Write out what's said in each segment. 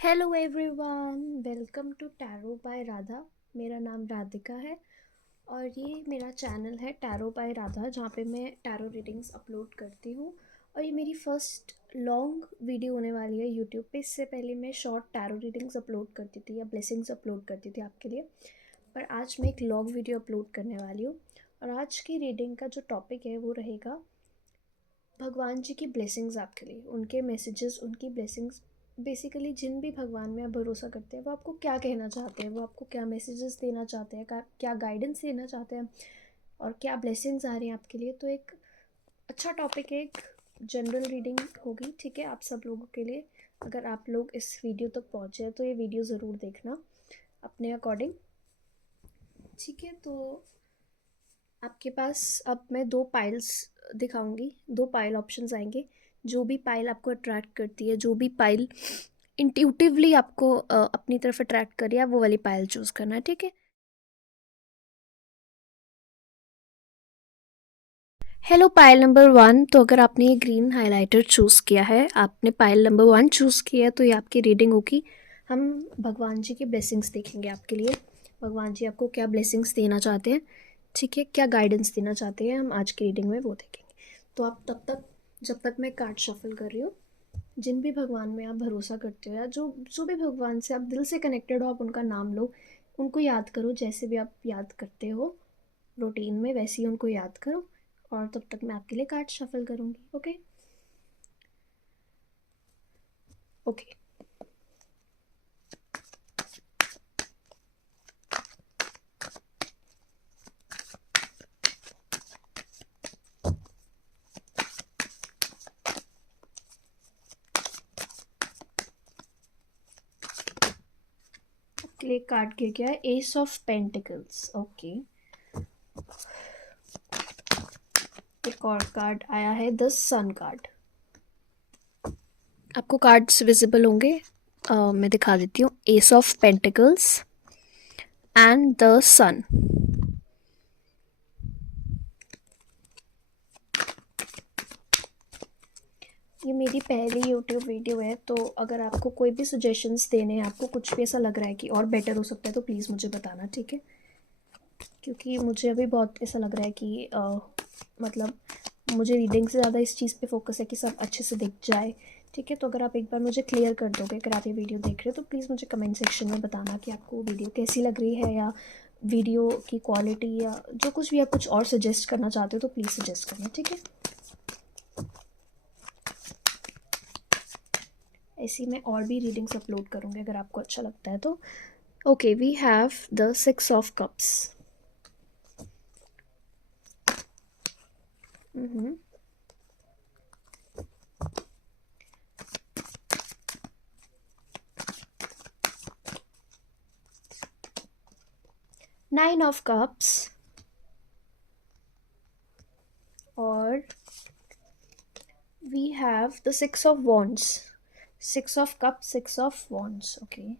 Hello everyone, welcome to tarot by Radha. मेरा नाम राधिका है और ये मेरा चैनल है टैरो बाय राधा, जहाँ पे मैं टैरो रीडिंग्स अपलोड करती हूँ। और ये मेरी फर्स्ट लॉन्ग वीडियो होने वाली है यूट्यूब पे। इससे पहले मैं शॉर्ट टैरो रीडिंग्स अपलोड करती थी या ब्लेसिंग्स अपलोड करती थी आपके लिए, पर आज मैं एक लॉन्ग वीडियो अपलोड करने वाली हूँ। और आज की रीडिंग का जो टॉपिक है वो रहेगा भगवान जी की ब्लेसिंग्स आपके लिए, उनके मैसेजेस, उनकी ब्लेसिंग्स। बेसिकली जिन भी भगवान में आप भरोसा करते हैं वो आपको क्या कहना चाहते हैं, वो आपको क्या मैसेजेस देना चाहते हैं, क्या गाइडेंस देना चाहते हैं और क्या ब्लेसिंग्स आ रही हैं आपके लिए। तो एक अच्छा टॉपिक है, एक जनरल रीडिंग होगी, ठीक है, आप सब लोगों के लिए। अगर आप लोग इस वीडियो तक पहुँचे हैं तो ये वीडियो ज़रूर देखना अपने अकॉर्डिंग, ठीक है। तो आपके पास अब मैं दो पाइल्स दिखाऊंगी, दो पाइल ऑप्शंस आएंगे। जो भी पाइल आपको अट्रैक्ट करती है, जो भी पाइल इंट्यूटिवली आपको अपनी तरफ अट्रैक्ट करिए, आप वो वाली पायल चूज़ करना है, ठीक है। Hello pile number 1। तो अगर आपने ये ग्रीन हाइलाइटर चूज़ किया है, आपने पायल नंबर 1 चूज़ किया है, तो ये आपकी रीडिंग होगी। हम भगवान जी की ब्लेसिंग्स देखेंगे आपके लिए। भगवान जी आपको क्या ब्लेसिंग्स देना चाहते हैं, ठीक है, क्या गाइडेंस देना चाहते हैं, हम आज की रीडिंग में वो देखेंगे। तो आप तब तक, जब तक मैं कार्ड शफल कर रही हूँ, जिन भी भगवान में आप भरोसा करते हो या जो जो भी भगवान से आप दिल से कनेक्टेड हो, आप उनका नाम लो, उनको याद करो, जैसे भी आप याद करते हो रूटीन में, वैसे ही उनको याद करो। और तब तक मैं आपके लिए कार्ड शफल करूँगी। Okay okay. आपके लिए कार्ड गिर गया है एस ऑफ पेंटिकल्स। ओके, एक और कार्ड आया है द सन कार्ड। आपको कार्ड्स विजिबल होंगे, मैं दिखा देती हूँ। Ace of pentacles and the sun. ये मेरी पहली यूट्यूब वीडियो है, तो अगर आपको कोई भी सजेशंस देने हैं, आपको कुछ भी ऐसा लग रहा है कि और बेटर हो सकता है, तो प्लीज़ मुझे बताना, ठीक है। क्योंकि मुझे अभी बहुत ऐसा लग रहा है कि मतलब मुझे रीडिंग से ज़्यादा इस चीज़ पे फोकस है कि सब अच्छे से दिख जाए, ठीक है। तो अगर आप एक बार मुझे क्लियर कर दोगे, अगर आप ये वीडियो देख रहे हो, तो प्लीज़ मुझे कमेंट सेक्शन में बताना कि आपको वीडियो कैसी लग रही है, या वीडियो की क्वालिटी, या जो कुछ भी आप कुछ और सजेस्ट करना चाहते हो तो प्लीज़ सजेस्ट करना, ठीक है। ऐसी मैं और भी रीडिंग्स अपलोड करूँगी अगर आपको अच्छा लगता है तो। Okay, we have the 6 of Cups। 9 of Cups और we have the 6 of Wands। 6 of Cups, 6 of Wands। Okay.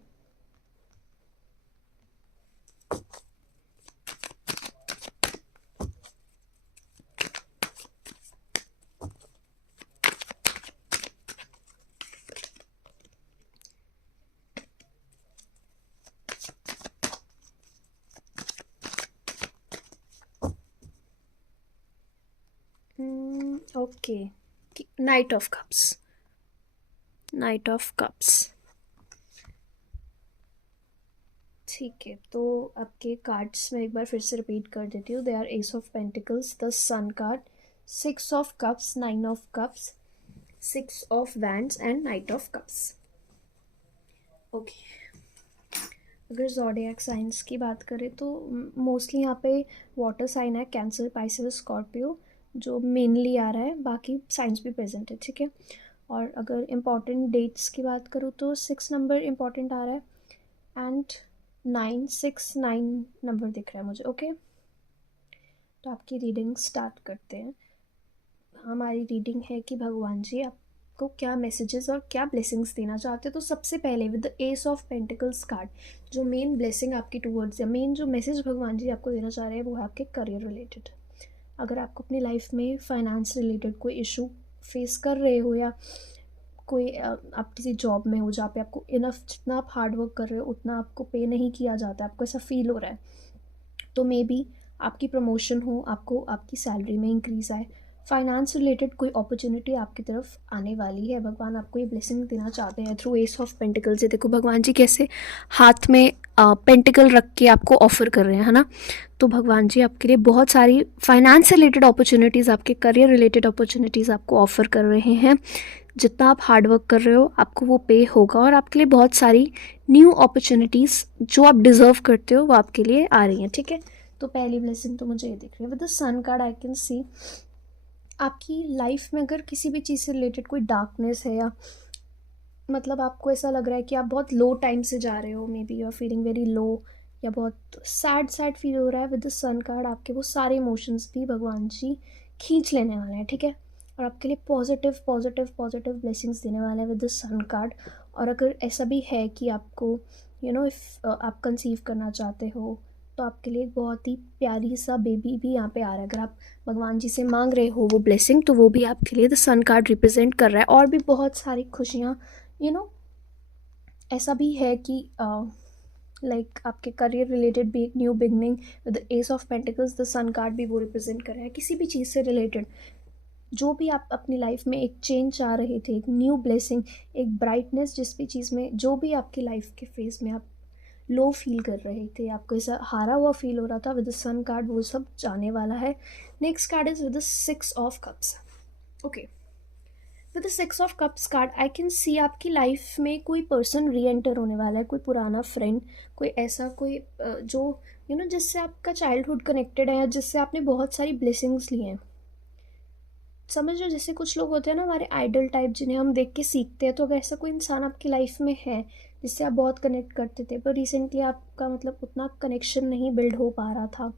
Okay. Knight of Cups। Knight of Cups। ठीक है, तो आपके कार्ड्स मैं एक बार फिर से रिपीट कर देती हूँ। They are ace of pentacles, the sun card, 6 of Cups, 9 of Cups, 6 of Wands and knight of cups. Okay, अगर ज़ोडिएक साइंस की बात करें तो मोस्टली यहाँ पे वाटर साइन है, कैंसर, पाइसेस, स्कॉर्पियो, जो मेनली आ रहा है, बाकी साइंस भी प्रेजेंट है, ठीक है। और अगर इम्पॉर्टेंट डेट्स की बात करूँ तो 6 नंबर इम्पॉर्टेंट आ रहा है एंड 969 नंबर दिख रहा है मुझे। ओके, तो आपकी रीडिंग स्टार्ट करते हैं। हमारी रीडिंग है कि भगवान जी आपको क्या मैसेजेस और क्या ब्लेसिंग्स देना चाहते हैं। तो सबसे पहले with the ace of pentacles card, जो मेन ब्लेसिंग आपकी टूवर्ड्स या मेन जो मैसेज भगवान जी आपको देना चाह रहे हैं वो है आपके करियर रिलेटेड। अगर आपको अपनी लाइफ में फाइनेंस रिलेटेड कोई इशू फेस कर रहे हो, या कोई आप किसी जॉब में हो जहाँ पे आपको इनफ, जितना आप हार्ड वर्क कर रहे हो उतना आपको पे नहीं किया जाता है, आपको ऐसा फील हो रहा है, तो मे बी आपकी प्रमोशन हो, आपको आपकी सैलरी में इंक्रीज़ आए, फाइनेंस रिलेटेड कोई अपॉर्चुनिटी आपकी तरफ आने वाली है। भगवान आपको ये ब्लेसिंग देना चाहते हैं थ्रू एस ऑफ पेंटिकल से। देखो भगवान जी कैसे हाथ में पेंटिकल रख के आपको ऑफर कर रहे हैं, है ना। तो भगवान जी आपके लिए बहुत सारी फाइनेंस रिलेटेड अपॉर्चुनिटीज़, आपके करियर रिलेटेड अपॉर्चुनिटीज़ आपको ऑफ़र कर रहे हैं। जितना आप हार्ड वर्क कर रहे हो आपको वो पे होगा, और आपके लिए बहुत सारी न्यू अपॉर्चुनिटीज़ जो आप डिज़र्व करते हो वो आपके लिए आ रही हैं, ठीक है। तो पहली ब्लेसिंग तो मुझे ये दिख रही है with the sun card. I can see आपकी लाइफ में अगर किसी भी चीज़ से रिलेटेड कोई डार्कनेस है, या मतलब आपको ऐसा लग रहा है कि आप बहुत लो टाइम से जा रहे हो, maybe you are feeling very low, या बहुत सैड सैड फील हो रहा है, विद द सन कार्ड आपके वो सारे इमोशंस भी भगवान जी खींच लेने वाले हैं, ठीक है। और आपके लिए पॉजिटिव पॉजिटिव पॉजिटिव ब्लेसिंग्स देने वाले हैं विद द सन कार्ड। और अगर ऐसा भी है कि आपको इफ़ आप कंसीव करना चाहते हो, तो आपके लिए एक बहुत ही प्यारी सा बेबी भी यहाँ पे आ रहा है। अगर आप भगवान जी से मांग रहे हो वो ब्लेसिंग, तो वो भी आपके लिए द सन कार्ड रिप्रेजेंट कर रहा है। और भी बहुत सारी खुशियाँ, ऐसा भी है कि लाइक आपके करियर रिलेटेड भी एक new beginning with the ace of pentacles, the sun card भी वो रिप्रेजेंट कर रहा है। किसी भी चीज़ से रिलेटेड जो भी आप अपनी लाइफ में एक चेंज चाह रहे थे, एक न्यू ब्लेसिंग, एक ब्राइटनेस, जिस भी चीज़ में, जो भी आपकी लाइफ के फेज में आप लो फील कर रहे थे, आपको ऐसा हारा हुआ फील हो रहा था, विद द सन कार्ड वो सब जाने वाला है। Next card is with the 6 of cups. Okay, with the 6 of cups card I can see आपकी लाइफ में कोई पर्सन री एंटर होने वाला है, कोई पुराना फ्रेंड, कोई ऐसा कोई जो जिससे आपका चाइल्डहुड कनेक्टेड है, या जिससे आपने बहुत सारी ब्लेसिंग्स ली हैं। समझ लो जैसे कुछ लोग होते हैं ना हमारे आइडल टाइप, जिन्हें हम देख के सीखते हैं। तो अगर ऐसा कोई इंसान आपकी लाइफ में है जिससे आप बहुत कनेक्ट करते थे, पर रिसेंटली आपका मतलब उतना कनेक्शन नहीं बिल्ड हो पा रहा था,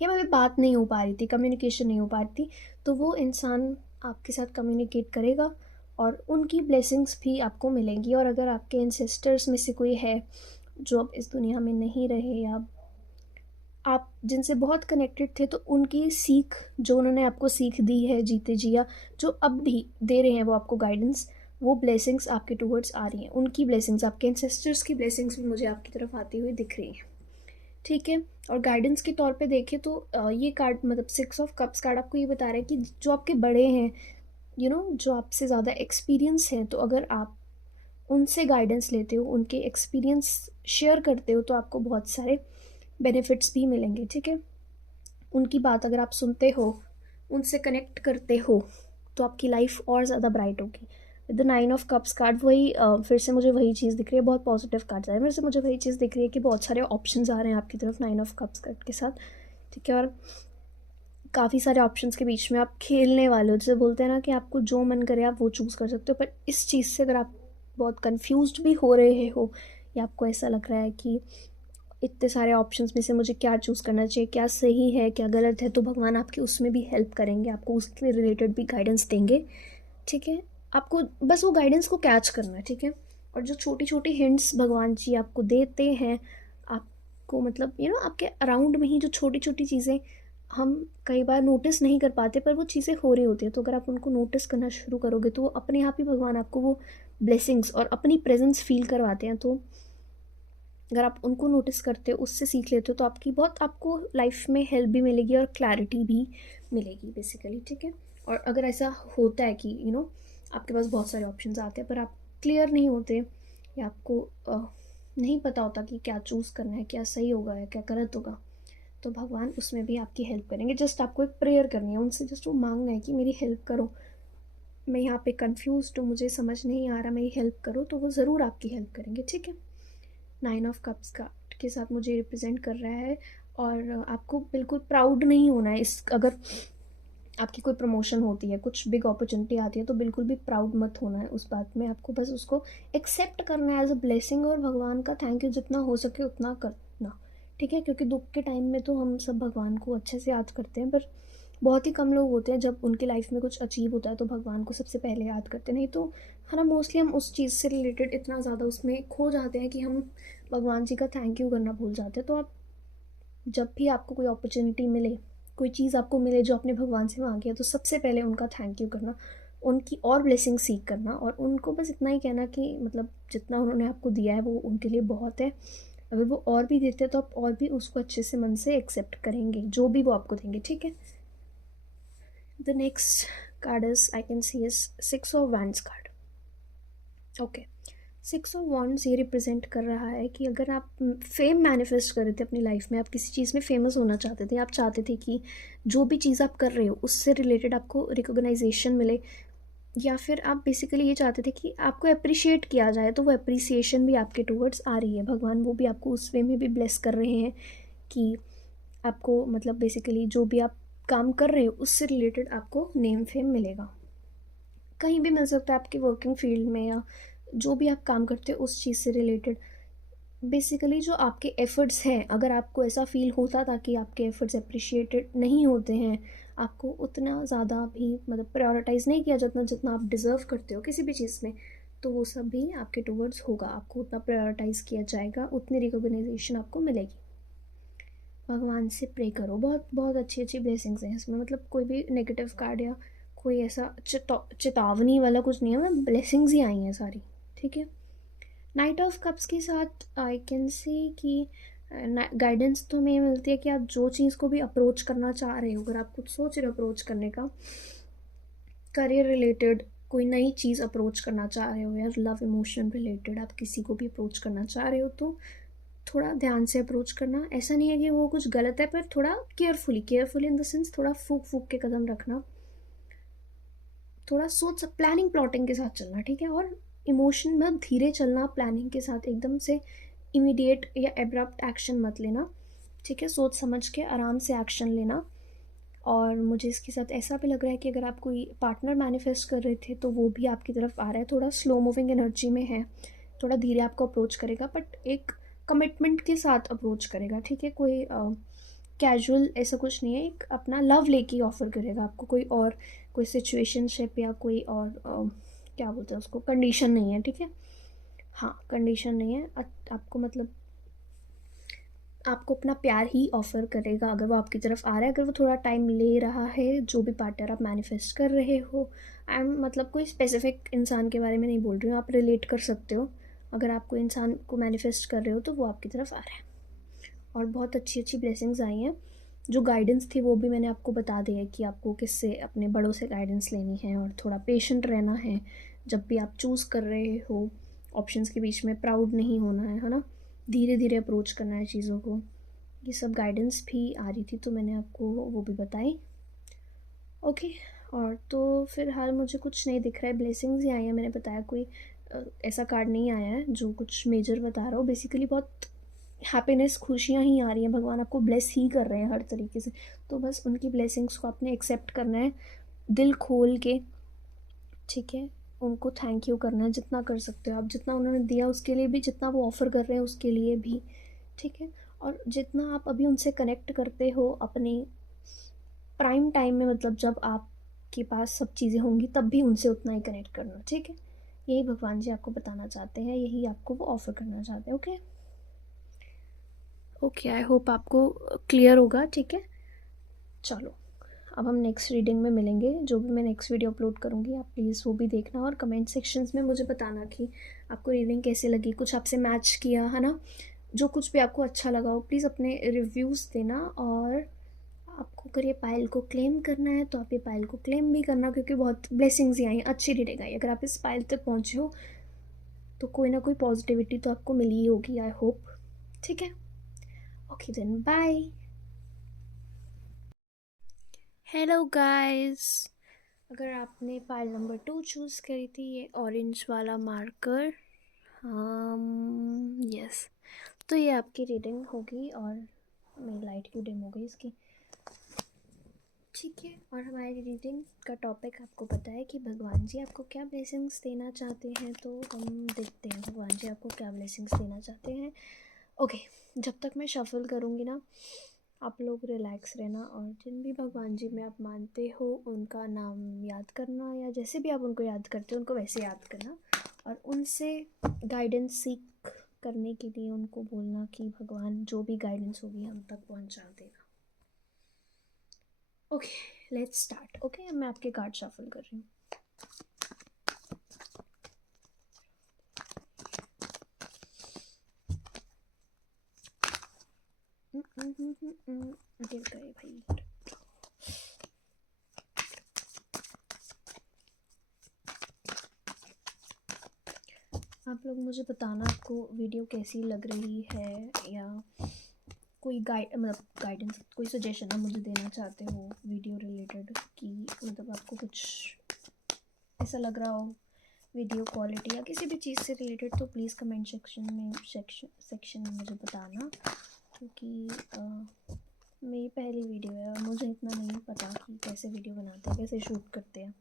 या मैं बात नहीं हो पा रही थी, कम्युनिकेशन नहीं हो पा रही थी, तो वो इंसान आपके साथ कम्युनिकेट करेगा और उनकी ब्लेसिंग्स भी आपको मिलेंगी। और अगर आपके एंसेस्टर्स में से कोई है जो अब इस दुनिया में नहीं रहे, या आप जिनसे बहुत कनेक्टेड थे, तो उनकी सीख, जो उन्होंने आपको सीख दी है जीते जी, या जो अब भी दे रहे हैं वो आपको गाइडेंस, वो ब्लेसिंग्स आपके टूवर्ड्स आ रही हैं। उनकी ब्लेसिंग्स, आपके एंसेस्टर्स की ब्लेसिंग्स भी मुझे आपकी तरफ आती हुई दिख रही हैं, ठीक है। और गाइडेंस के तौर पे देखें तो ये कार्ड मतलब 6 ऑफ कप्स कार्ड आपको ये बता रहा है कि जो आपके बड़े हैं, जो आपसे ज़्यादा एक्सपीरियंस हैं, तो अगर आप उनसे गाइडेंस लेते हो, उनके एक्सपीरियंस शेयर करते हो, तो आपको बहुत सारे बेनिफिट्स भी मिलेंगे, ठीक है। उनकी बात अगर आप सुनते हो, उनसे कनेक्ट करते हो, तो आपकी लाइफ और ज़्यादा ब्राइट होगी। With the 9 of cups card वही फिर से मुझे वही चीज़ दिख रही है, बहुत पॉजिटिव कार्ड आ रहे हैं मेरे से, मुझे वही चीज़ दिख रही है कि बहुत सारे ऑप्शंस आ रहे हैं आपकी तरफ 9 ऑफ कप्स कार्ड के साथ, ठीक है। और काफ़ी सारे ऑप्शंस के बीच में आप खेलने वाले हो, जैसे बोलते हैं ना कि आपको जो मन करे आप वो चूज़ कर सकते हो। पर इस चीज़ से अगर आप बहुत कंफ्यूज्ड भी हो रहे हो, या आपको ऐसा लग रहा है कि इतने सारे ऑप्शंस में से मुझे क्या चूज़ करना चाहिए, क्या सही है क्या गलत है, तो भगवान आपकी उसमें भी हेल्प करेंगे, आपको उसके रिलेटेड भी गाइडेंस देंगे, ठीक है। आपको बस वो गाइडेंस को कैच करना है, ठीक है। और जो छोटी छोटी हिंट्स भगवान जी आपको देते हैं, आपको मतलब आपके अराउंड में ही जो छोटी छोटी चीज़ें हम कई बार नोटिस नहीं कर पाते, पर वो चीज़ें हो रही होती है, तो अगर आप उनको नोटिस करना शुरू करोगे, तो वो अपने आप ही भगवान आपको वो ब्लेसिंग्स और अपनी प्रेजेंस फील करवाते हैं। तो अगर आप उनको नोटिस करते हो, उससे सीख लेते हो, तो आपको लाइफ में हेल्प भी मिलेगी और क्लैरिटी भी मिलेगी बेसिकली, ठीक है। और अगर ऐसा होता है कि आपके पास बहुत सारे ऑप्शंस आते हैं पर आप क्लियर नहीं होते, या आपको नहीं पता होता कि क्या चूज़ करना है, क्या सही होगा या क्या गलत होगा, तो भगवान उसमें भी आपकी हेल्प करेंगे। जस्ट आपको एक प्रेयर करनी है उनसे, जस्ट वो मांगना है कि मेरी हेल्प करो, मैं यहाँ पे कंफ्यूज हूँ, मुझे समझ नहीं आ रहा, मेरी हेल्प करो, तो वो ज़रूर आपकी हेल्प करेंगे, ठीक है। 9 ऑफ कप्स का के साथ मुझे रिप्रेजेंट कर रहा है। और आपको बिल्कुल प्राउड नहीं होना है इस, अगर आपकी कोई प्रमोशन होती है, कुछ बिग अपॉर्चुनिटी आती है, तो बिल्कुल भी प्राउड मत होना है उस बात में, आपको बस उसको एक्सेप्ट करना है एज अ ब्लेसिंग, और भगवान का थैंक यू जितना हो सके उतना करना, ठीक है। क्योंकि दुख के टाइम में तो हम सब भगवान को अच्छे से याद करते हैं, पर बहुत ही कम लोग होते हैं जब उनकी लाइफ में कुछ अचीव होता है तो भगवान को सबसे पहले याद करते हैं। नहीं तो है ना, मोस्टली हम उस चीज़ से रिलेटेड इतना ज़्यादा उसमें खो जाते हैं कि हम भगवान जी का थैंक यू करना भूल जाते हैं। तो आप जब भी आपको कोई अपॉर्चुनिटी मिले, कोई चीज़ आपको मिले जो आपने भगवान से मांगी है, तो सबसे पहले उनका थैंक यू करना उनकी और ब्लेसिंग सीख करना और उनको बस इतना ही कहना कि मतलब जितना उन्होंने आपको दिया है वो उनके लिए बहुत है। अगर वो और भी देते हैं तो आप और भी उसको अच्छे से मन से एक्सेप्ट करेंगे जो भी वो आपको देंगे, ठीक है। The next card is I can C is 6 of wands card. Okay, 6 of wands ये रिप्रेजेंट कर रहा है कि अगर आप फेम मैनिफेस्ट कर रहे थे अपनी लाइफ में, आप किसी चीज़ में फेमस होना चाहते थे, आप चाहते थे कि जो भी चीज़ आप कर रहे हो उससे रिलेटेड आपको रिकॉग्नाइजेशन मिले, या फिर आप बेसिकली ये चाहते थे कि आपको अप्रिशिएट किया जाए, तो वो अप्रिसिएशन भी आपके टूवर्ड्स आ रही है। भगवान वो भी आपको उस वे में भी ब्लेस कर रहे हैं कि आपको मतलब बेसिकली जो भी आप काम कर रहे हो उससे रिलेटेड आपको नेम फेम मिलेगा। कहीं भी मिल सकता है, आपके वर्किंग फील्ड में या जो भी आप काम करते हो उस चीज़ से रिलेटेड। बेसिकली जो आपके एफ़र्ट्स हैं, अगर आपको ऐसा फ़ील होता था कि आपके एफ़र्ट्स अप्रिशिएटेड नहीं होते हैं, आपको उतना ज़्यादा भी मतलब प्रायोरिटाइज़ नहीं किया जितना जितना आप डिज़र्व करते हो किसी भी चीज़ में, तो वो सब भी आपके टुवर्ड्स होगा। आपको उतना प्रायोरिटाइज़ किया जाएगा, उतनी रिकॉग्नाइजेशन आपको मिलेगी। भगवान से प्रे करो, बहुत बहुत अच्छी अच्छी ब्लेसिंग्स हैं इसमें। मतलब कोई भी नेगेटिव कार्ड या कोई ऐसा चेतावनी वाला कुछ नहीं है, मतलब ब्लेसिंग्स ही आई हैं सारी, ठीक है। नाइट ऑफ कप्स के साथ आई कैन सी कि गाइडेंस तो हमें मिलती है कि आप जो चीज़ को भी अप्रोच करना चाह रहे हो, अगर आप कुछ सोच रहे हो अप्रोच करने का, करियर रिलेटेड कोई नई चीज़ अप्रोच करना चाह रहे हो या लव इमोशन रिलेटेड आप किसी को भी अप्रोच करना चाह रहे हो, तो थोड़ा ध्यान से अप्रोच करना। ऐसा नहीं है कि वो कुछ गलत है, पर थोड़ा carefully, carefully in the sense थोड़ा फूक फूक के कदम रखना, थोड़ा सोच प्लानिंग प्लॉटिंग के साथ चलना, ठीक है। और इमोशन में धीरे चलना, प्लानिंग के साथ एकदम से इमीडिएट या एब्रप्ट एक्शन मत लेना, ठीक है। सोच समझ के आराम से एक्शन लेना। और मुझे इसके साथ ऐसा भी लग रहा है कि अगर आप कोई पार्टनर मैनिफेस्ट कर रहे थे तो वो भी आपकी तरफ आ रहा है, थोड़ा स्लो मूविंग एनर्जी में है, थोड़ा धीरे आपको अप्रोच करेगा, बट एक कमिटमेंट के साथ अप्रोच करेगा, ठीक है। कोई कैजुअल ऐसा कुछ नहीं है, एक अपना लव लेके ऑफ़र करेगा आपको, कोई और कोई सिचुएशनशिप या कोई और क्या बोलते हैं उसको, कंडीशन नहीं है, ठीक है। हाँ, कंडीशन नहीं है, आपको मतलब आपको अपना प्यार ही ऑफ़र करेगा अगर वो आपकी तरफ आ रहा है। अगर वो थोड़ा टाइम ले रहा है, जो भी पार्टनर आप मैनिफेस्ट कर रहे हो, आई एम मतलब कोई स्पेसिफिक इंसान के बारे में नहीं बोल रही हूँ, आप रिलेट कर सकते हो। अगर आप कोई इंसान को मैनिफेस्ट कर रहे हो तो वो आपकी तरफ आ रहा है। और बहुत अच्छी अच्छी ब्लेसिंग्स आई हैं। जो गाइडेंस थी वो भी मैंने आपको बता दी है कि आपको किससे, अपने बड़ों से गाइडेंस लेनी है और थोड़ा पेशेंट रहना है जब भी आप चूज़ कर रहे हो ऑप्शंस के बीच में, प्राउड नहीं होना है ना, धीरे धीरे अप्रोच करना है चीज़ों को। ये सब गाइडेंस भी आ रही थी तो मैंने आपको वो भी बताई। ओके, और तो फ़िलहाल मुझे कुछ नहीं दिख रहा है, ब्लेसिंग्स ही आई हैं। मैंने बताया कोई ऐसा कार्ड नहीं आया है जो कुछ मेजर बता रहा हो। बेसिकली बहुत हैप्पीनेस, खुशियाँ ही आ रही हैं, भगवान आपको ब्लेस ही कर रहे हैं हर तरीके से। तो बस उनकी ब्लेसिंग्स को आपने एक्सेप्ट करना है दिल खोल के, ठीक है। उनको थैंक यू करना है जितना कर सकते हो आप, जितना उन्होंने दिया उसके लिए भी, जितना वो ऑफ़र कर रहे हैं उसके लिए भी, ठीक है। और जितना आप अभी उनसे कनेक्ट करते हो अपनी प्राइम टाइम में, मतलब जब आपके पास सब चीज़ें होंगी तब भी उनसे उतना ही कनेक्ट करना, ठीक है। यही भगवान जी आपको बताना चाहते हैं, यही आपको वो ऑफ़र करना चाहते हैं। ओके ओके, आई होप आपको क्लियर होगा, ठीक है। चलो, अब हम नेक्स्ट रीडिंग में मिलेंगे। जो भी मैं नेक्स्ट वीडियो अपलोड करूँगी आप प्लीज़ वो भी देखना और कमेंट सेक्शंस में मुझे बताना कि आपको रीडिंग कैसी लगी, कुछ आपसे मैच किया है ना। जो कुछ भी आपको अच्छा लगा हो प्लीज़ अपने रिव्यूज़ देना। और आपको अगर ये पायल को क्लेम करना है तो आप ये पायल को क्लेम भी करना, क्योंकि बहुत ब्लेसिंग्स ही आई, अच्छी रीडिंग आई। अगर आप इस पायल तक पहुँचे हो तो कोई ना कोई पॉजिटिविटी तो आपको मिली ही होगी, आई होप, ठीक है। Okay then, bye. Hello guys, अगर आपने पाइल नंबर 2 चूज़ करी थी, ये ऑरेंज वाला मार्कर, यस, तो ये आपकी रीडिंग होगी। और मेरी लाइट क्यों डिम हो गई इसकी, ठीक है। और हमारी रीडिंग का टॉपिक आपको पता है कि भगवान जी आपको क्या ब्लेसिंग्स देना चाहते हैं, तो हम देखते हैं भगवान जी आपको क्या ब्लेसिंग्स देना चाहते हैं। ओके, जब तक मैं शफल करूँगी ना, आप लोग रिलैक्स रहना और जिन भी भगवान जी में आप मानते हो उनका नाम याद करना, या जैसे भी आप उनको याद करते हो उनको वैसे याद करना, और उनसे गाइडेंस सीख करने के लिए उनको बोलना कि भगवान जो भी गाइडेंस होगी हम तक पहुंचा देना। Okay, let's start. ओके, अब मैं आपके कार्ड शफल कर रही हूँ। गिर गए भाई। आप लोग मुझे बताना आपको वीडियो कैसी लग रही है, या कोई गाइडेंस, कोई सजेशन आप मुझे देना चाहते हो वीडियो रिलेटेड, कि मतलब आपको कुछ ऐसा लग रहा हो वीडियो क्वालिटी या किसी भी चीज़ से रिलेटेड, तो प्लीज़ कमेंट सेक्शन में मुझे बताना, क्योंकि मेरी पहली वीडियो है और मुझे इतना नहीं पता कि कैसे वीडियो बनाते हैं, कैसे शूट करते हैं।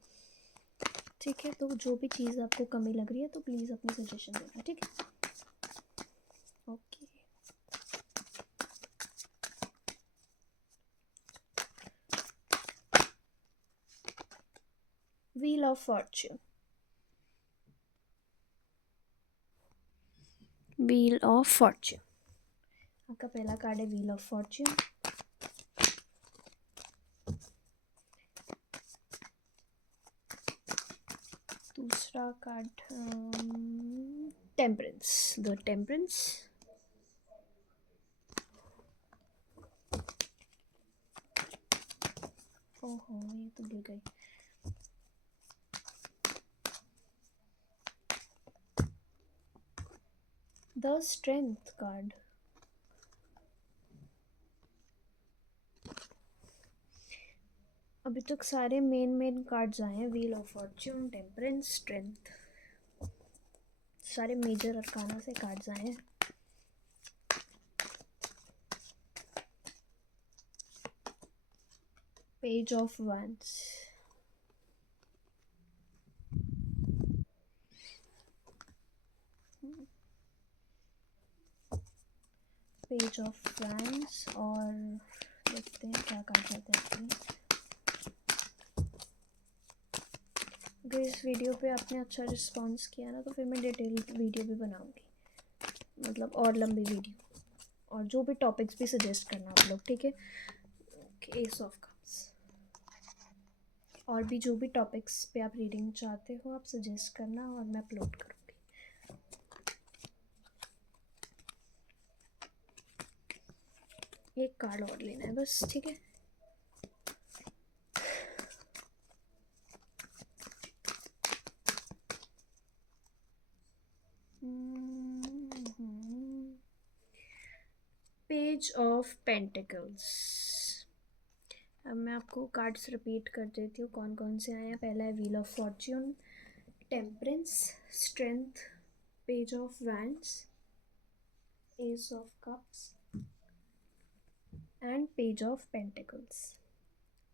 ठीक है, तो जो भी चीज़ आपको कमी लग रही है तो प्लीज़ अपनी सजेशन देना, ठीक है? Okay. Wheel of Fortune. Wheel of Fortune, आपका पहला कार्ड है व्हील ऑफ फॉर्च्यून। दूसरा कार्ड टेम्परेंस, द टेम्परेंस। ओहो, ये तो गिर गई। The strength card. अभी तक सारे मेन कार्ड्स आए हैं, wheel of Fortune, temperance, strength, सारे मेजर अरकाना से कार्ड्स आए हैं। Page of wands, page of wands, और देखते हैं क्या कार्ड आते हैं। अगर इस वीडियो पे आपने अच्छा रिस्पॉन्स किया ना, तो फिर मैं डिटेल्ड वीडियो भी बनाऊंगी, मतलब और लंबी वीडियो, और जो भी टॉपिक्स भी सजेस्ट करना आप लोग, ठीक है? एस ऑफ कप्स, और भी जो भी टॉपिक्स पे आप रीडिंग चाहते हो आप सजेस्ट करना और मैं अपलोड करूँगी। एक कार्ड और लेना है बस, ठीक है? Page of pentacles. अब मैं आपको कार्ड्स रिपीट कर देती हूँ कौन कौन से आए हैं। पहला है wheel of Fortune, temperance, strength, page of wands, S of cups and page of pentacles.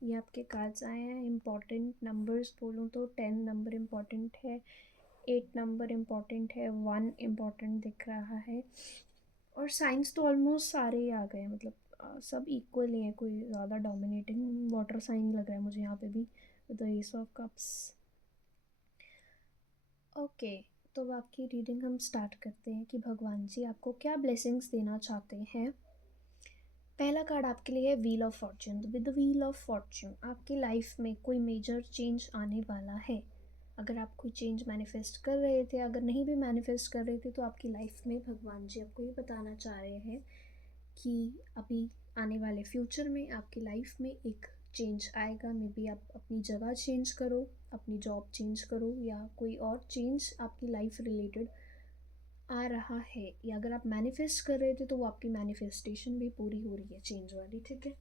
ये आपके कार्ड्स आए हैं। इम्पॉर्टेंट नंबर्स बोलूँ तो 10 नंबर इम्पॉर्टेंट है, 8 नंबर इम्पॉर्टेंट है, 1 इम्पॉर्टेंट दिख रहा है, और साइंस तो ऑलमोस्ट सारे ही आ गए हैं, मतलब सब इक्वल ही है, कोई ज़्यादा डोमिनेटिंग वाटर साइन लग रहा है मुझे यहाँ पे भी, the ace of cups. Okay, तो अब आपकी रीडिंग हम स्टार्ट करते हैं कि भगवान जी आपको क्या ब्लेसिंग्स देना चाहते हैं। पहला कार्ड आपके लिए है wheel of Fortune. With the wheel of Fortune आपकी लाइफ में कोई मेजर चेंज आने वाला है। अगर आप कोई चेंज मैनिफेस्ट कर रहे थे, अगर नहीं भी मैनिफेस्ट कर रहे थे, तो आपकी लाइफ में भगवान जी आपको ये बताना चाह रहे हैं कि अभी आने वाले फ्यूचर में आपकी लाइफ में एक चेंज आएगा। मे बी आप अपनी जगह चेंज करो, अपनी जॉब चेंज करो, या कोई और चेंज आपकी लाइफ रिलेटेड आ रहा है, या अगर आप मैनिफेस्ट कर रहे थे तो वो आपकी मैनिफेस्टेशन भी पूरी हो रही है चेंज वाली, ठीक है?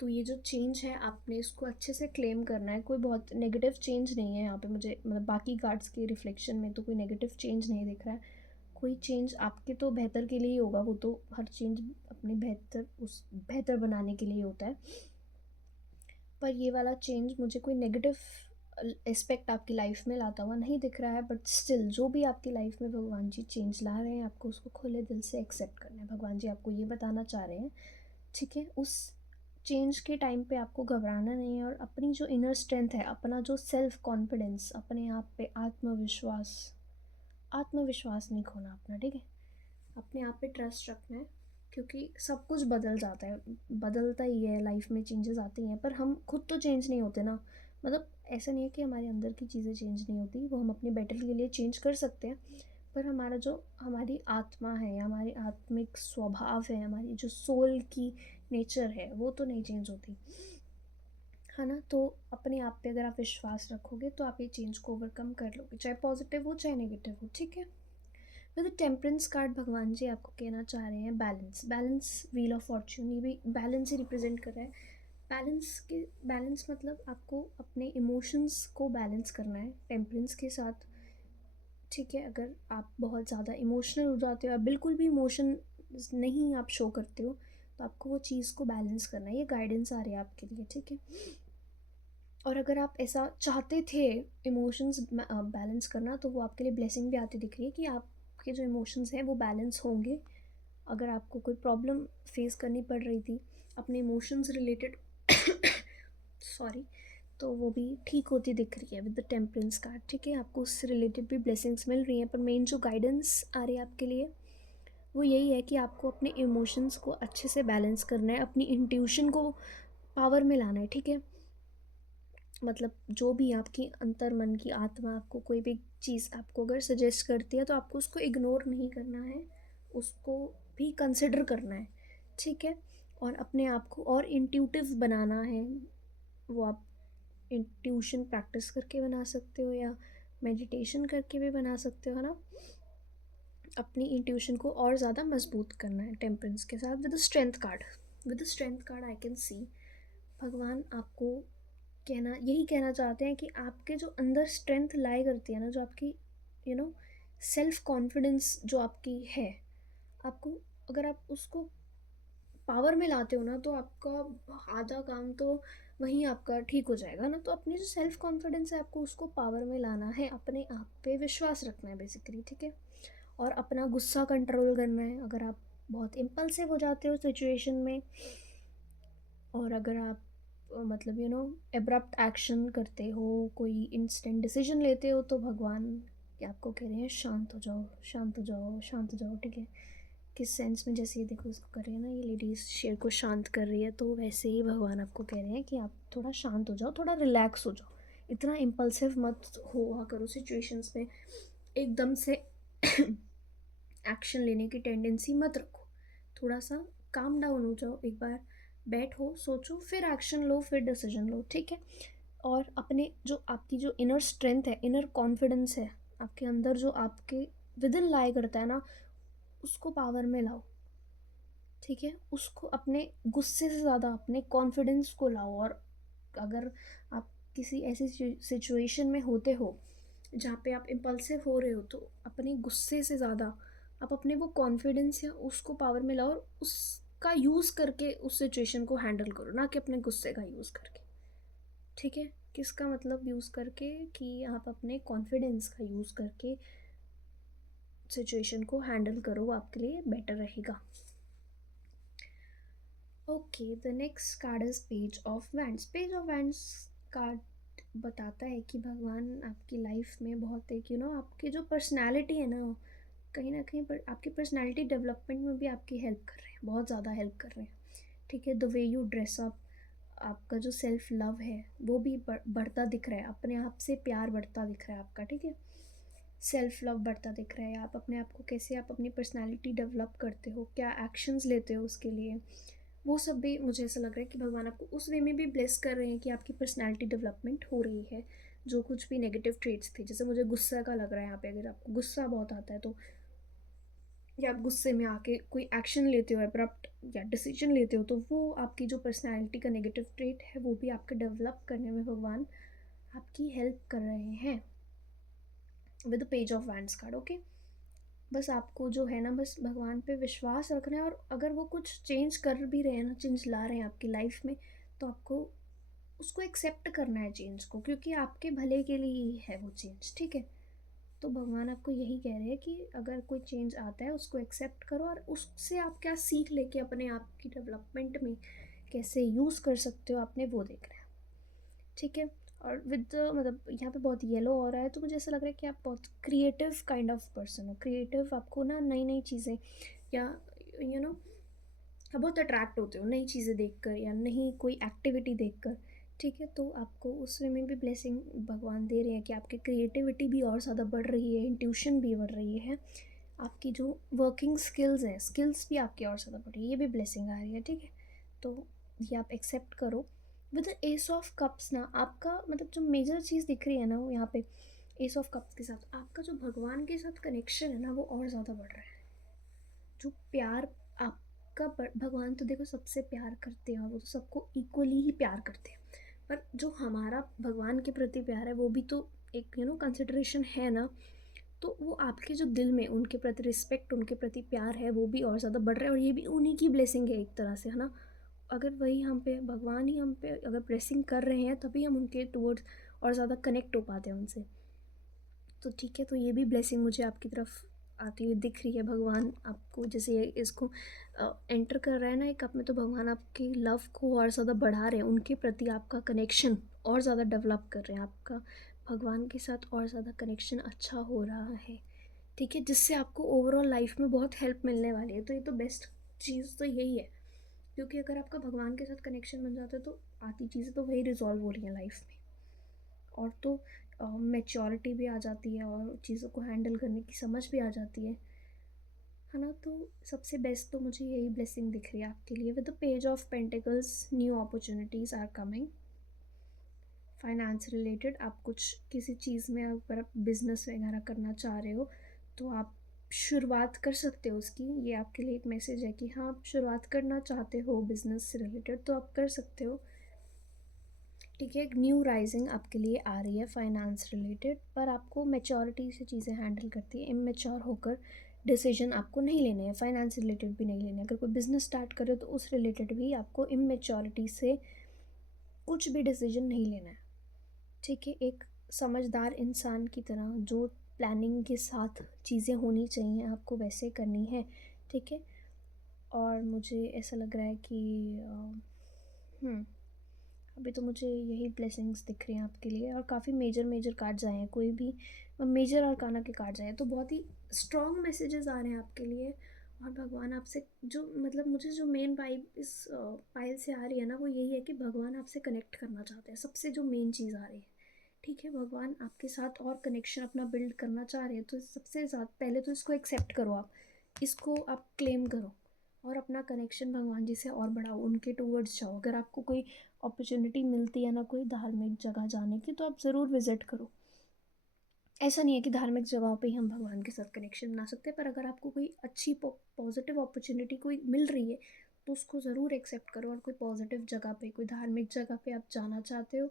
तो ये जो चेंज है आपने इसको अच्छे से क्लेम करना है। कोई बहुत नेगेटिव चेंज नहीं है यहाँ पे मुझे, मतलब बाकी कार्ड्स के रिफ्लेक्शन में तो कोई नेगेटिव चेंज नहीं दिख रहा है। कोई चेंज आपके तो बेहतर के लिए ही होगा, वो तो हर चेंज अपने बेहतर बनाने के लिए होता है। पर ये वाला चेंज मुझे कोई नेगेटिव एस्पेक्ट आपकी लाइफ में लाता हुआ नहीं दिख रहा है, बट स्टिल जो भी आपकी लाइफ में भगवान जी चेंज ला रहे हैं, आपको उसको खुले दिल से एक्सेप्ट करना है। भगवान जी आपको ये बताना चाह रहे हैं, ठीक है? उस चेंज के टाइम पे आपको घबराना नहीं है, और अपनी जो इनर स्ट्रेंथ है, अपना जो सेल्फ कॉन्फिडेंस, अपने आप पे आत्मविश्वास नहीं खोना अपना, ठीक है? अपने आप पे ट्रस्ट रखना है, क्योंकि सब कुछ बदल जाता है, बदलता ही है, लाइफ में चेंजेस आती हैं, पर हम खुद तो चेंज नहीं होते ना। मतलब ऐसा नहीं है कि हमारे अंदर की चीज़ें चेंज नहीं होती, वो हम अपने बेटर के लिए चेंज कर सकते हैं, पर हमारा जो हमारी आत्मा है, हमारी आत्मिक स्वभाव है, हमारी जो सोल की नेचर है, वो तो नहीं चेंज होती, है ना? तो अपने आप पे अगर आप विश्वास रखोगे तो आप ये चेंज को ओवरकम कर लोगे, चाहे पॉजिटिव हो चाहे नेगेटिव हो, ठीक है? विद टेम्परेंस कार्ड भगवान जी आपको कहना चाह रहे हैं balance, balance wheel of Fortune, ये भी बैलेंस ही रिप्रेजेंट कर रहा है। बैलेंस मतलब आपको अपने इमोशंस को बैलेंस करना है टेम्परेंस के साथ, ठीक है? अगर आप बहुत ज़्यादा इमोशनल हो जाते हो, आप बिल्कुल भी इमोशन नहीं आप शो करते हो, तो आपको वो चीज़ को बैलेंस करना है, ये गाइडेंस आ रही है आपके लिए, ठीक है? और अगर आप ऐसा चाहते थे इमोशंस बैलेंस करना, तो वो आपके लिए ब्लेसिंग भी आती दिख रही है कि आपके जो इमोशंस हैं वो बैलेंस होंगे। अगर आपको कोई प्रॉब्लम फेस करनी पड़ रही थी अपने इमोशंस रिलेटेड सॉरी, तो वो भी ठीक होती दिख रही है विद द टेम्परेंस कार्ड, ठीक है? आपको उससे रिलेटेड भी ब्लेसिंग्स मिल रही हैं, पर मेन जो गाइडेंस आ रही है आपके लिए वो यही है कि आपको अपने इमोशंस को अच्छे से बैलेंस करना है, अपनी इंट्यूशन को पावर में लाना है, ठीक है? मतलब जो भी आपकी अंतर मन की आत्मा आपको कोई भी चीज़ आपको अगर सजेस्ट करती है, तो आपको उसको इग्नोर नहीं करना है, उसको भी कंसिडर करना है, ठीक है? और अपने आप को और इंट्यूटिव बनाना है, वो आप इंट्यूशन प्रैक्टिस करके बना सकते हो या मेडिटेशन करके भी बना सकते हो, है ना? अपनी इंट्यूशन को और ज़्यादा मजबूत करना है टेम्परेंस के साथ with the strength card I can सी भगवान आपको यही कहना चाहते हैं कि आपके जो अंदर स्ट्रेंथ लाई करती है ना, जो आपकी यू नो सेल्फ कॉन्फिडेंस जो आपकी है, आपको अगर आप उसको पावर में लाते हो ना, तो आपका आधा काम तो वहीं आपका ठीक हो जाएगा ना। तो अपनी जो सेल्फ कॉन्फिडेंस है आपको उसको पावर में लाना है, अपने आप पे विश्वास रखना है बेसिकली, ठीक है? और अपना गुस्सा कंट्रोल करना है। अगर आप बहुत इम्पल्सिव हो जाते हो सिचुएशन में, और अगर आप मतलब एब्रप्ट एक्शन करते हो, कोई इंस्टेंट डिसीजन लेते हो, तो भगवान ये आपको कह रहे हैं शांत हो जाओ, शांत हो जाओ, शांत हो जाओ, ठीक है? किस सेंस में, जैसे ये देखो इसको कर रही है ना, ये लेडीज शेर को शांत कर रही है, तो वैसे ही भगवान आपको कह रहे हैं कि आप थोड़ा शांत हो जाओ, थोड़ा रिलैक्स हो जाओ, इतना इम्पल्सिव मत हुआ करो सिचुएशंस में, एकदम से एक्शन लेने की टेंडेंसी मत रखो, थोड़ा सा काम डाउन हो जाओ, एक बार बैठो, सोचो, फिर एक्शन लो, फिर डिसीजन लो, ठीक है? और अपने जो आपकी जो इनर स्ट्रेंथ है, इनर कॉन्फिडेंस है आपके अंदर, जो आपके विद इन लाई करता है ना, उसको पावर में लाओ, ठीक है? उसको अपने गुस्से से ज़्यादा अपने कॉन्फिडेंस को लाओ। और अगर आप किसी ऐसी सिचुएशन में होते हो जहाँ पे आप इम्पल्सिव हो रहे हो, तो अपने गुस्से से ज़्यादा आप अपने वो कॉन्फिडेंस या उसको पावर में लाओ, और उसका यूज़ करके उस सिचुएशन को हैंडल करो, ना कि अपने गुस्से का यूज़ करके, ठीक है? किसका मतलब यूज़ करके, कि आप अपने कॉन्फिडेंस का यूज़ करके सिचुएशन को हैंडल करो, वो आपके लिए बेटर रहेगा। Okay, the next card is page of wands. Page of wands card बताता है कि भगवान आपकी लाइफ में बहुत एक आपकी जो पर्सनालिटी है ना, कहीं ना कहीं पर आपकी पर्सनालिटी डेवलपमेंट में भी आपकी हेल्प कर रहे हैं, बहुत ज़्यादा हेल्प कर रहे हैं, ठीक है? The way you dress up, आपका जो सेल्फ लव है वो भी बढ़ता दिख रहा है, अपने आप से प्यार बढ़ता दिख रहा है आपका, ठीक है? सेल्फ लव बढ़ता दिख रहा है, आप अपने आप को कैसे आप अपनी पर्सनालिटी डेवलप करते हो, क्या एक्शंस लेते हो उसके लिए, वो सब भी मुझे ऐसा लग रहा है कि भगवान आपको उस वे में भी ब्लेस कर रहे हैं कि आपकी पर्सनालिटी डेवलपमेंट हो रही है। जो कुछ भी नेगेटिव ट्रेट्स थे, जैसे मुझे गुस्सा का लग रहा है यहाँ पे, अगर आपको गुस्सा बहुत आता है, तो या आप गुस्से में आके कोई एक्शन लेते हो, अब्रप्ट या डिसीजन लेते हो, तो वो आपकी जो पर्सनालिटी का नेगेटिव ट्रेट है वो भी आपका डेवलप करने में भगवान आपकी हेल्प कर रहे हैं with page of wands card, okay? बस आपको जो है ना, बस भगवान पे विश्वास रखना है, और अगर वो कुछ चेंज कर भी रहे हैं ना, चेंज ला रहे हैं आपकी लाइफ में, तो आपको उसको एक्सेप्ट करना है चेंज को, क्योंकि आपके भले के लिए ही है वो चेंज, ठीक है? तो भगवान आपको यही कह रहे हैं कि अगर कोई चेंज आता है उसको एक्सेप्ट करो, और उससे आप क्या सीख लेके अपने आप की डेवलपमेंट में कैसे यूज़ कर सकते हो, आपने वो देखना है, ठीक है? और विद मतलब यहाँ पे बहुत येलो हो रहा है, तो मुझे ऐसा लग रहा है कि आप बहुत क्रिएटिव काइंड ऑफ पर्सन हो, क्रिएटिव, आपको ना नई नई चीज़ें, या यू you नो आप बहुत अट्रैक्ट होते हो नई चीज़ें देखकर, या नई कोई एक्टिविटी देखकर, ठीक है, तो आपको उसमें में भी ब्लेसिंग भगवान दे रहे हैं कि आपकी क्रिएटिविटी भी और ज़्यादा बढ़ रही है, इंट्यूशन भी बढ़ रही है, आपकी जो वर्किंग स्किल्स हैं, स्किल्स भी आपकी और ज़्यादा बढ़ रही है, ये भी ब्लेसिंग आ रही है, ठीक है। तो ये आप एक्सेप्ट करो। With the ace of cups ना, आपका मतलब जो मेजर चीज़ दिख रही है ना वो यहाँ पे एस ऑफ कप्स के साथ आपका जो भगवान के साथ कनेक्शन है ना वो और ज़्यादा बढ़ रहा है। जो प्यार आपका भगवान तो देखो सबसे प्यार करते हैं और वो तो सबको इक्वली ही प्यार करते हैं, पर जो हमारा भगवान के प्रति प्यार है वो भी तो एक कंसिडरेशन है ना। तो वो आपके जो दिल में उनके प्रति रिस्पेक्ट, उनके प्रति प्यार है वो भी और ज़्यादा बढ़ रहा है, और ये भी उन्हीं की ब्लेसिंग है एक तरह से, है ना। अगर वही हम पे भगवान ही हम पे अगर ब्लेसिंग कर रहे हैं तभी हम उनके टूवर्ड्स और ज़्यादा कनेक्ट हो पाते हैं उनसे। तो ठीक है, तो ये भी ब्लेसिंग मुझे आपकी तरफ आती हुई दिख रही है। भगवान आपको जैसे इसको एंटर कर रहा है ना एक आप में, तो भगवान आपकी लव को और ज़्यादा बढ़ा रहे हैं, उनके प्रति आपका कनेक्शन और ज़्यादा डेवलप कर रहे हैं, आपका भगवान के साथ और ज़्यादा कनेक्शन अच्छा हो रहा है, ठीक है, जिससे आपको ओवरऑल लाइफ में बहुत हेल्प मिलने वाली है। तो ये तो बेस्ट चीज़ तो यही है, क्योंकि अगर आपका भगवान के साथ कनेक्शन बन जाता है तो आती चीज़ें तो वही रिजॉल्व हो रही हैं लाइफ में, और तो मैच्योरिटी भी आ जाती है और चीज़ों को हैंडल करने की समझ भी आ जाती है ना। तो सबसे बेस्ट तो मुझे यही ब्लेसिंग दिख रही है आपके लिए। With the page of pentacles new opportunities are coming. Finance related आप कुछ किसी चीज़ में अगर आप बिज़नेस वगैरह करना चाह रहे हो तो आप शुरुआत कर सकते हो उसकी। ये आपके लिए एक मैसेज है कि हाँ, आप शुरुआत करना चाहते हो बिज़नेस से रिलेटेड तो आप कर सकते हो, ठीक है। एक न्यू राइजिंग आपके लिए आ रही है फाइनेंस रिलेटेड, पर आपको मैच्योरिटी से चीज़ें हैंडल करती है। इमेच्योर होकर डिसीजन आपको नहीं लेने हैं, फाइनेंस रिलेटेड भी नहीं लेने हैं। अगर कोई बिज़नेस स्टार्ट करे तो उस रिलेटेड भी आपको इमेच्योरिटी से कुछ भी डिसीजन नहीं लेना है, ठीक है। एक समझदार इंसान की तरह जो प्लानिंग के साथ चीज़ें होनी चाहिए आपको वैसे करनी है, ठीक है। और मुझे ऐसा लग रहा है कि हम्म, अभी तो मुझे यही ब्लेसिंग्स दिख रही हैं आपके लिए, और काफ़ी मेजर मेजर कार्ड्स आए हैं, कोई भी मेजर अरकाना के कार्ड्स आए हैं, तो बहुत ही स्ट्रॉन्ग मैसेजेस आ रहे हैं आपके लिए। और भगवान आपसे जो मतलब मुझे जो मेन वाइब इस पायल से आ रही है ना वो यही है कि भगवान आपसे कनेक्ट करना चाहते हैं, सबसे जो मेन चीज़ आ रही है, ठीक है। भगवान आपके साथ और कनेक्शन अपना बिल्ड करना चाह रहे हैं, तो सबसे ज़्यादा पहले तो इसको एक्सेप्ट करो, आप इसको आप क्लेम करो और अपना कनेक्शन भगवान जी से और बढ़ाओ, उनके टूवर्ड्स जाओ। अगर आपको कोई अपॉर्चुनिटी मिलती है ना कोई धार्मिक जगह जाने की तो आप ज़रूर विज़िट करो। ऐसा नहीं है कि धार्मिक जगहों पे ही हम भगवान के साथ कनेक्शन बना सकते हैं, पर अगर आपको कोई अच्छी पॉजिटिव अपॉर्चुनिटी कोई मिल रही है तो उसको ज़रूर एक्सेप्ट करो, और कोई पॉजिटिव जगह पे, कोई धार्मिक जगह पे आप जाना चाहते हो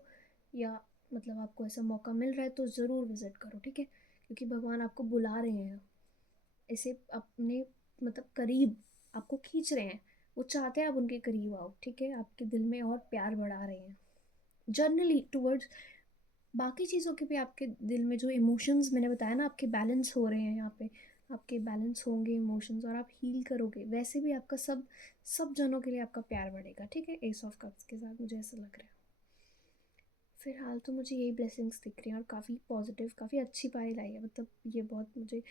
या मतलब आपको ऐसा मौका मिल रहा है तो ज़रूर विज़िट करो, ठीक है। क्योंकि भगवान आपको बुला रहे हैं ऐसे अपने मतलब करीब, आपको खींच रहे हैं, वो चाहते हैं आप उनके करीब आओ, ठीक है। आपके दिल में और प्यार बढ़ा रहे हैं जनरली टूवर्ड्स। बाकी चीज़ों के भी आपके दिल में जो इमोशंस मैंने बताया ना आपके बैलेंस हो रहे हैं यहाँ पे, आपके बैलेंस होंगे इमोशंस और आप हील करोगे, वैसे भी आपका सब सब जनों के लिए आपका प्यार बढ़ेगा, ठीक है। एस ऑफ कप्स के साथ मुझे ऐसा लग रहा है। फिलहाल तो मुझे यही ब्लेसिंग्स दिख रही हैं और काफ़ी पॉजिटिव, काफ़ी अच्छी पाई लाई है, मतलब ये बहुत मुझे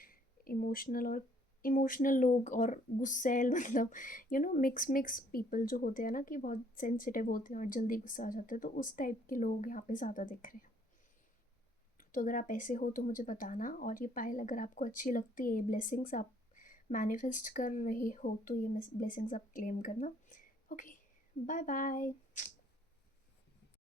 इमोशनल और इमोशनल लोग और गुस्सैल मतलब मिक्स मिक्स पीपल जो होते हैं ना कि बहुत सेंसिटिव होते हैं और जल्दी गुस्सा आ जाते हैं, तो उस टाइप के लोग यहाँ पे ज़्यादा दिख रहे हैं। तो अगर आप ऐसे हो तो मुझे बताना, और ये पायल अगर आपको अच्छी लगती है, ये ब्लेसिंग्स आप मैनिफेस्ट कर रहे हो तो ये ब्लेसिंग्स आप क्लेम करना। Okay, bye bye.